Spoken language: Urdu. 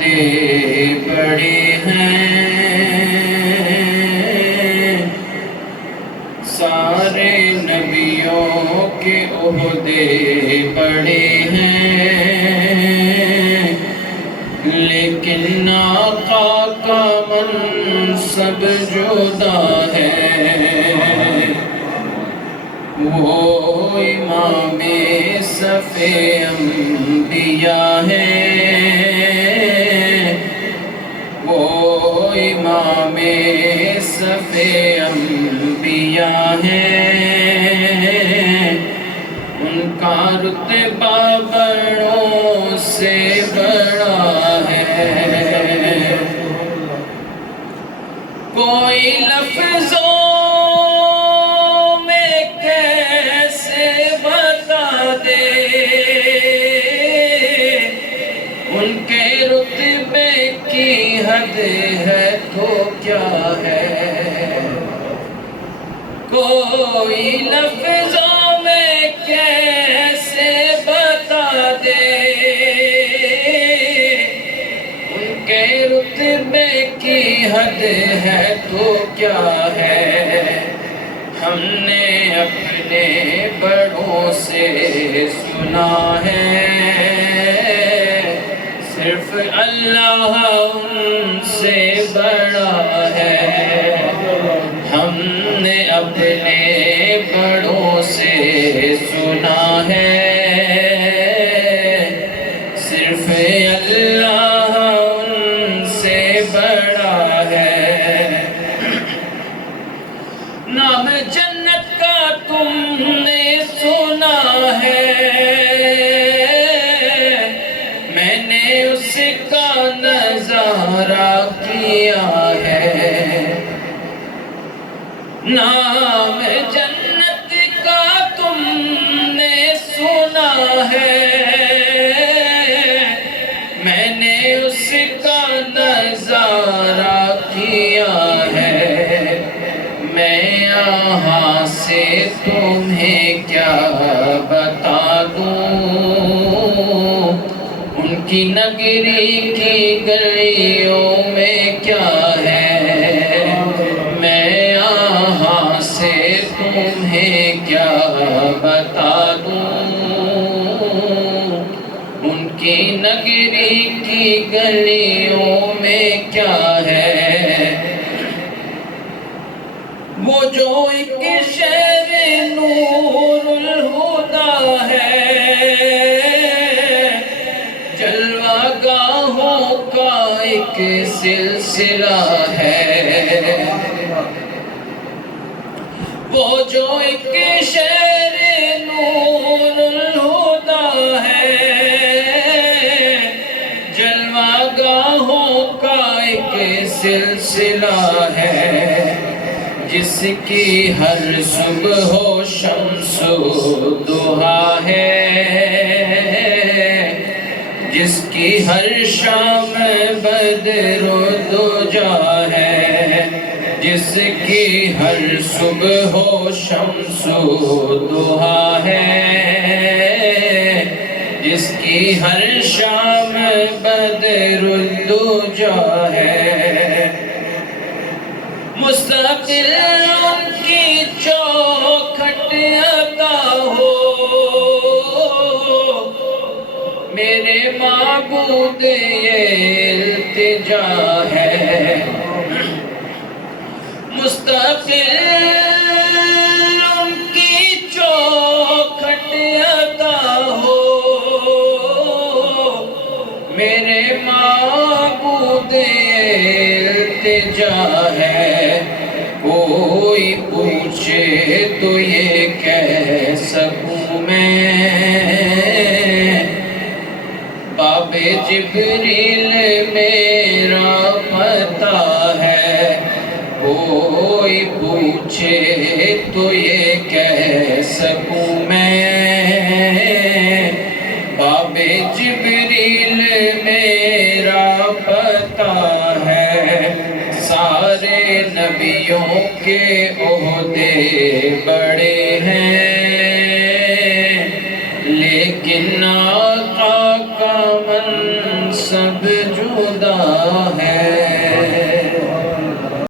عہدے بڑے ہیں، سارے نبیوں کے عہدے بڑے ہیں، لیکن آقا کا منصب جدا ہے۔ وہ امام صف انبیاء ہے، وہ امام صف انبیاء ہے، ان کا رتبہ بڑوں سے بڑا ہے۔ کوئی لفظوں میں کیسے بتا دے ان کے رتبے کی حد ہے تو کیا ہے؟ کوئی لفظوں میں کیسے بتا دے ان کے رتبے کی حد ہے تو کیا ہے؟ ہم نے اپنے بڑوں سے سنا ہے، صرف اللہ ان سے بڑا ہے۔ ہم نے اپنے بڑوں سے سنا ہے، صرف اللہ ان سے بڑا ہے۔ نام جنت کا تم نے سنا ہے، میں نے اس کا نظارہ کیا ہے۔ نام جنت کا تم نے سنا ہے، میں نے اس کا نظارہ کیا ہے۔ میں یہاں سے تمہیں کیا بتا دوں، ان کی نگری کی گلیوں میں کیا ہے؟ میں یہاں سے تمہیں کیا بتا دوں، ان کی نگری کی گلیوں میں کیا ہے؟ وہ جو ایک شہر نور الہدا ہے، جلوہ گاہوں کا ایک سلسلہ ہے۔ وہ جو ایک شہر نور الہدا ہے، جلوہ گاہوں کا ایک سلسلہ ہے، جس کی ہر صبح و شمس و ضحیٰ ہے، جس کی ہر شام بدر و دجا ہے، جس کی ہر صبح و شمس و ضحیٰ ہے، جس کی ہر شام بدر و دجا ہے۔ مستقل ان کی چوکھٹ عطا ہو، میرے معبود یہ التجا ہے۔ مستقل ان کی چوکھٹ عطا ہو، میرے معبود یہ التجا ہے۔ کوئی پوچھے تو یہ کہہ سکوں میں، باب جبریل میرا پتہ ہے۔ کوئی پوچھے تو یہ کہہ سکوں میں، باب جبریل میرا پتہ ہے۔ سارے نبیوں کے عہدے بڑے ہیں، لیکن آقا کا منصب جو خدا ہے